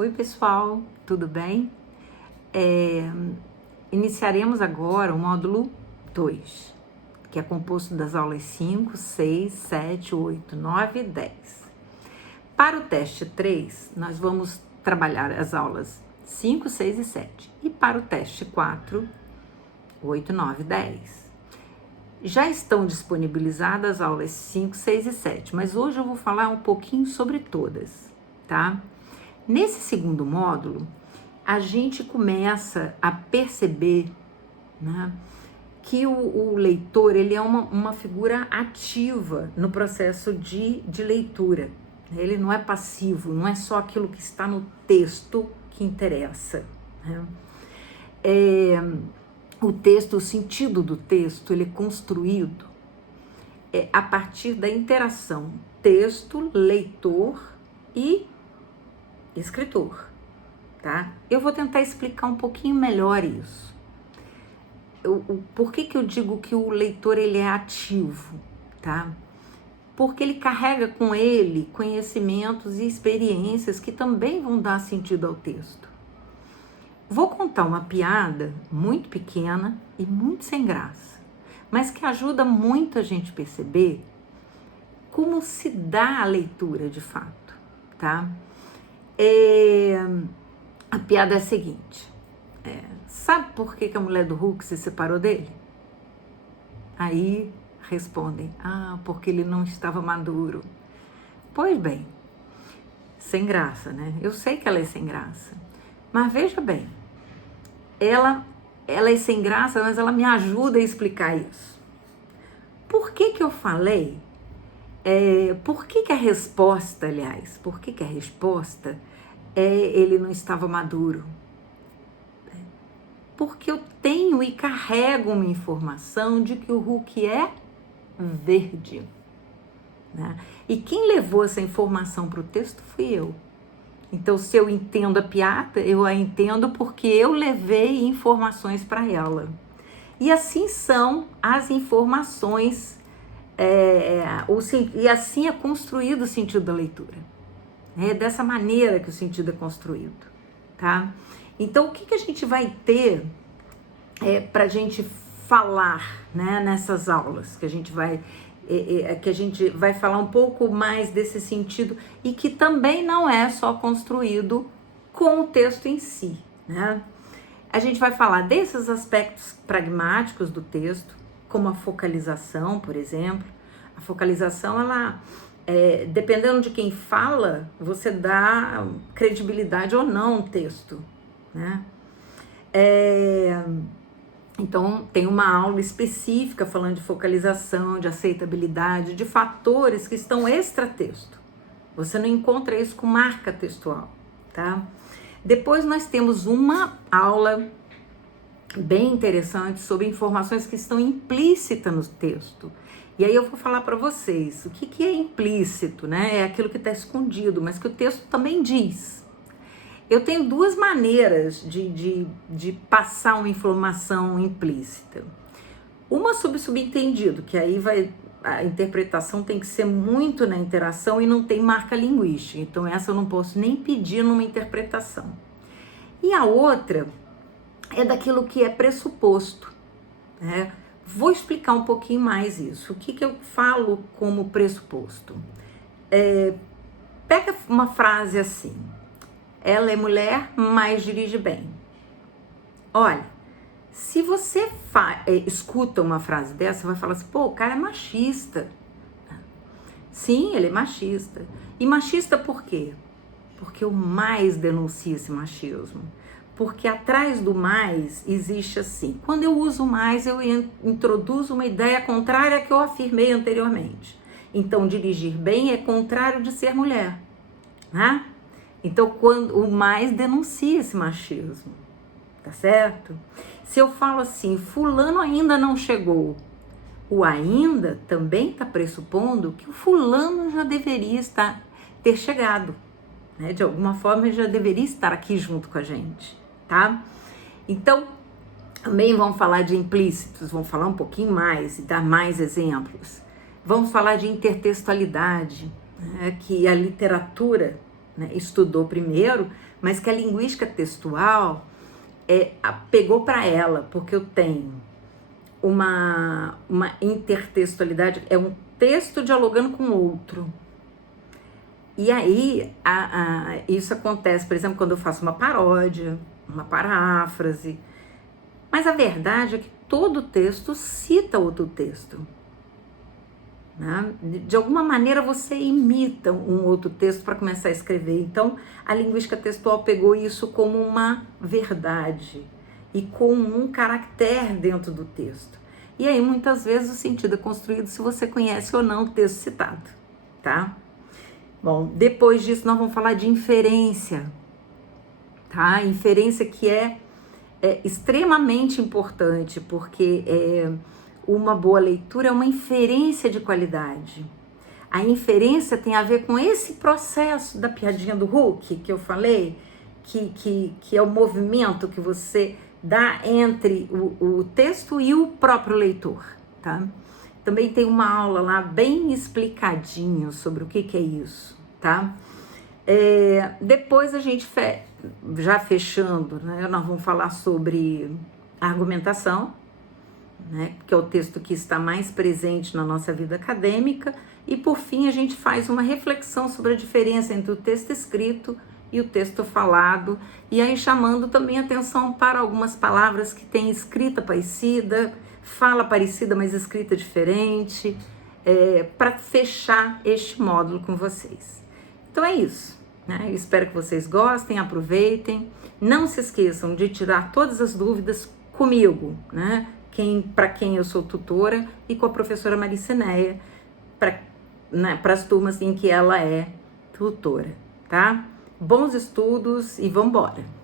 Oi, pessoal, tudo bem? Iniciaremos agora o módulo 2, que é composto das aulas 5, 6, 7, 8, 9 e 10. Para o teste 3, nós vamos trabalhar as aulas 5, 6 e 7. E para o teste 4, 8, 9 e 10. Já estão disponibilizadas as aulas 5, 6 e 7, mas hoje eu vou falar um pouquinho sobre todas, tá? Nesse segundo módulo, a gente começa a perceber, né, que o leitor ele é uma figura ativa no processo de leitura. Ele não é passivo, não é só aquilo que está no texto que interessa, né? O texto, o sentido do texto, ele é construído a partir da interação texto, leitor e escritor, tá? Eu vou tentar explicar um pouquinho melhor isso. Por que eu digo que o leitor ele é ativo, tá? Porque ele carrega com ele conhecimentos e experiências que também vão dar sentido ao texto. Vou contar uma piada muito pequena e muito sem graça, mas que ajuda muito a gente perceber como se dá a leitura de fato, tá? A piada é a seguinte, sabe por que a mulher do Hulk se separou dele? Aí respondem, porque ele não estava maduro. Pois bem, sem graça, né? Eu sei que ela é sem graça, mas veja bem, ela é sem graça, mas ela me ajuda a explicar isso. Por que eu falei? Por que a resposta, aliás, por que a resposta ele não estava maduro? Porque eu tenho e carrego uma informação de que o Hulk é verde, né? E quem levou essa informação para o texto fui eu. Então, se eu entendo a piada, eu a entendo porque eu levei informações para ela. E assim são as informações, e assim é construído o sentido da leitura. É dessa maneira que o sentido é construído, tá? Então, o que a gente vai ter para a gente falar, né, nessas aulas, que a gente vai falar um pouco mais desse sentido e que também não é só construído com o texto em si, né? A gente vai falar desses aspectos pragmáticos do texto, como a focalização, por exemplo. A focalização, ela, dependendo de quem fala, você dá credibilidade ou não ao texto, né? Então, tem uma aula específica falando de focalização, de aceitabilidade, de fatores que estão extra-texto. Você não encontra isso com marca textual, tá? Depois nós temos uma aula bem interessante sobre informações que estão implícitas no texto. E aí eu vou falar para vocês o que é implícito, né? É aquilo que está escondido, mas que o texto também diz. Eu tenho duas maneiras de passar uma informação implícita. Uma sobre subentendido, que aí a interpretação tem que ser muito na interação e não tem marca linguística. Então essa eu não posso nem pedir numa interpretação. E a outra é daquilo que é pressuposto, né? Vou explicar um pouquinho mais isso. O que eu falo como pressuposto? Pega uma frase assim. Ela é mulher, mas dirige bem. Olha, se você escuta uma frase dessa, você vai falar assim, o cara é machista. Sim, ele é machista. E machista por quê? Porque o mais denuncia esse machismo. Porque atrás do mais existe assim, quando eu uso mais, eu introduzo uma ideia contrária à que eu afirmei anteriormente. Então, dirigir bem é contrário de ser mulher, né? Então, quando o mais denuncia esse machismo, tá certo? Se eu falo assim, fulano ainda não chegou, o ainda também está pressupondo que o fulano já deveria ter chegado, né? De alguma forma ele já deveria estar aqui junto com a gente, tá? Então, também vamos falar de implícitos, vamos falar um pouquinho mais e dar mais exemplos. Vamos falar de intertextualidade, né? Que a literatura né, estudou primeiro, mas que a linguística textual pegou para ela, porque eu tenho uma intertextualidade, é um texto dialogando com outro. E aí, isso acontece, por exemplo, quando eu faço uma paródia, uma paráfrase. Mas a verdade é que todo texto cita outro texto. Né? De alguma maneira você imita um outro texto para começar a escrever. Então, a linguística textual pegou isso como uma verdade e como um caractere dentro do texto. E aí, muitas vezes, o sentido é construído se você conhece ou não o texto citado, tá? Bom, depois disso nós vamos falar de inferência, tá? Inferência que é extremamente importante, porque uma boa leitura é uma inferência de qualidade. A inferência tem a ver com esse processo da piadinha do Hulk que eu falei, que é o movimento que você dá entre o texto e o próprio leitor, tá? Também tem uma aula lá bem explicadinho sobre o que é isso, tá? Depois a gente, já fechando, né, nós vamos falar sobre argumentação, né, que é o texto que está mais presente na nossa vida acadêmica, e por fim a gente faz uma reflexão sobre a diferença entre o texto escrito e o texto falado, e aí chamando também atenção para algumas palavras que têm escrita parecida, fala parecida, mas escrita diferente, para fechar este módulo com vocês. Então é isso, né? Eu espero que vocês gostem, aproveitem. Não se esqueçam de tirar todas as dúvidas comigo, né? Para quem eu sou tutora, e com a professora Mariceneia, para as turmas em que ela é tutora, tá? Bons estudos e vamos embora!